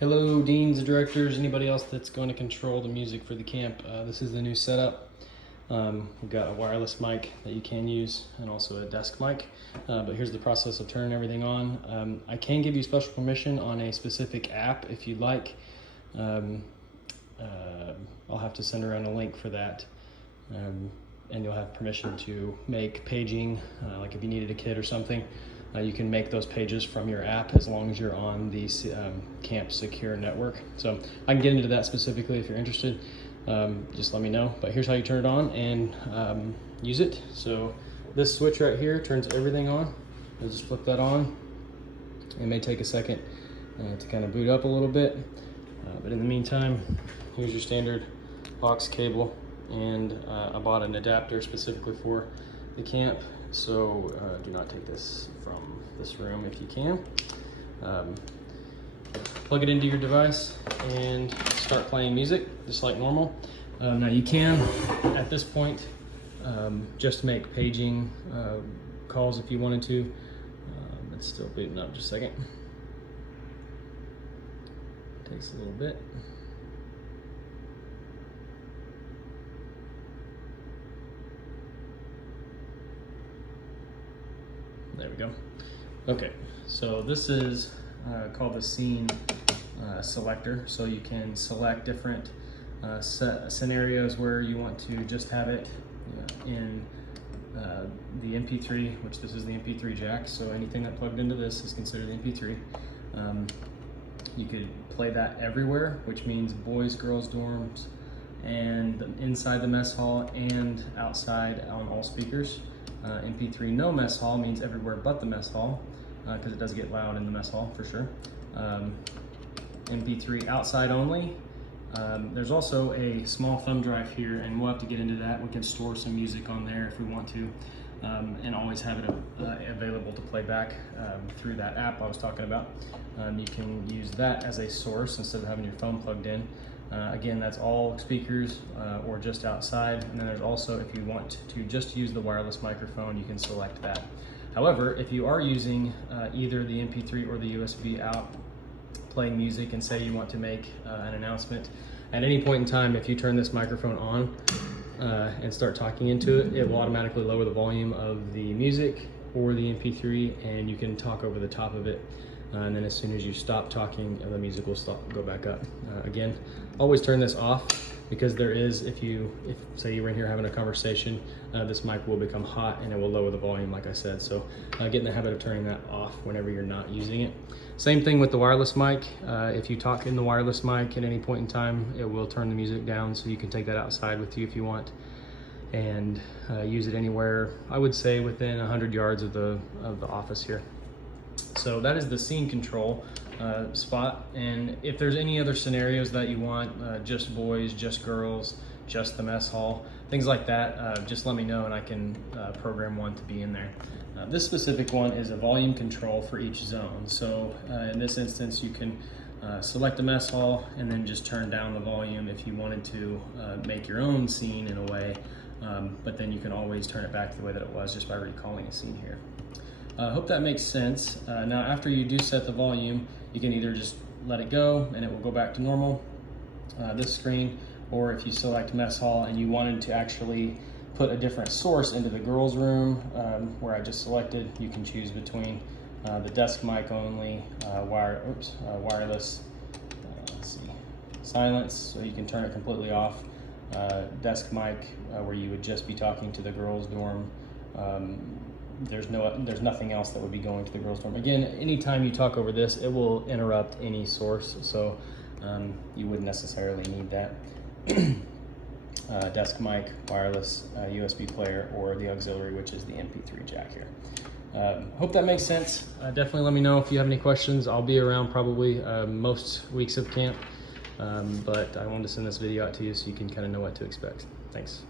Hello, deans, directors, anybody else that's going to control the music for the camp. This is the new setup. We've got a wireless mic that you can use and also a desk mic. But here's the process of turning everything on. I can give you special permission on a specific app if you'd like. I'll have to send around a link for that. And you'll have permission to make paging, like if you needed a kid or something. You can make those pages from your app as long as you're on the camp secure network. So I can get into that specifically if you're interested. Just let me know. But here's how you turn it on and use it. So this switch right here turns everything on. I'll just flip that on. It may take a second to kind of boot up a little bit. But in the meantime, here's your standard aux cable. And I bought an adapter specifically for the camp. So do not take this from this room if you can. Plug it into your device and start playing music just like normal. Now you can, at this point, just make paging calls if you wanted to. It's still booting up, just a second. Takes a little bit. There we go. Okay, so this is called the scene selector. So you can select different scenarios where you want to just have it in the MP3, which this is the MP3 jack. So anything that plugged into this is considered MP3. You could play that everywhere, which means boys, girls, dorms, and inside the mess hall and outside on all speakers. MP3 no mess hall means everywhere but the mess hall, because it does get loud in the mess hall for sure. MP3 outside only. There's also a small thumb drive here, and we'll have to get into that. We can store some music on there if we want to, and always have it available to play back through that app I was talking about. You can use that as a source instead of having your phone plugged in. Again, that's all speakers or just outside. And then there's also, if you want to just use the wireless microphone, you can select that. However, if you are using either the MP3 or the USB out playing music, and say you want to make an announcement, at any point in time, if you turn this microphone on and start talking into it, it will automatically lower the volume of the music or the MP3, and you can talk over the top of it. And then as soon as you stop talking, the music will go back up. Again, always turn this off, because there is, if say you were in here having a conversation, this mic will become hot and it will lower the volume, like I said. So get in the habit of turning that off whenever you're not using it. Same thing with the wireless mic. If you talk in the wireless mic at any point in time, it will turn the music down, so you can take that outside with you if you want, and use it anywhere, I would say within 100 yards of the office here. So that is the scene control spot. And if there's any other scenarios that you want, just boys, just girls, just the mess hall, things like that, just let me know and I can program one to be in there. This specific one is a volume control for each zone. So in this instance, you can select the mess hall and then just turn down the volume if you wanted to make your own scene in a way, but then you can always turn it back to the way that it was just by recalling a scene here. I hope that makes sense. Now, after you do set the volume, you can either just let it go and it will go back to normal, this screen, or if you select mess hall and you wanted to actually put a different source into the girls' room, where I just selected, you can choose between the desk mic only, wireless, let's see, silence, so you can turn it completely off, desk mic, where you would just be talking to the girls' dorm. There's nothing else that would be going to the girls' dorm. Again, anytime you talk over this, it will interrupt any source, so you wouldn't necessarily need that. Desk mic, wireless, USB player, or the auxiliary, which is the MP3 jack here. Hope that makes sense. Definitely let me know if you have any questions. I'll be around probably most weeks of camp, but I wanted to send this video out to you so you can kind of know what to expect. Thanks.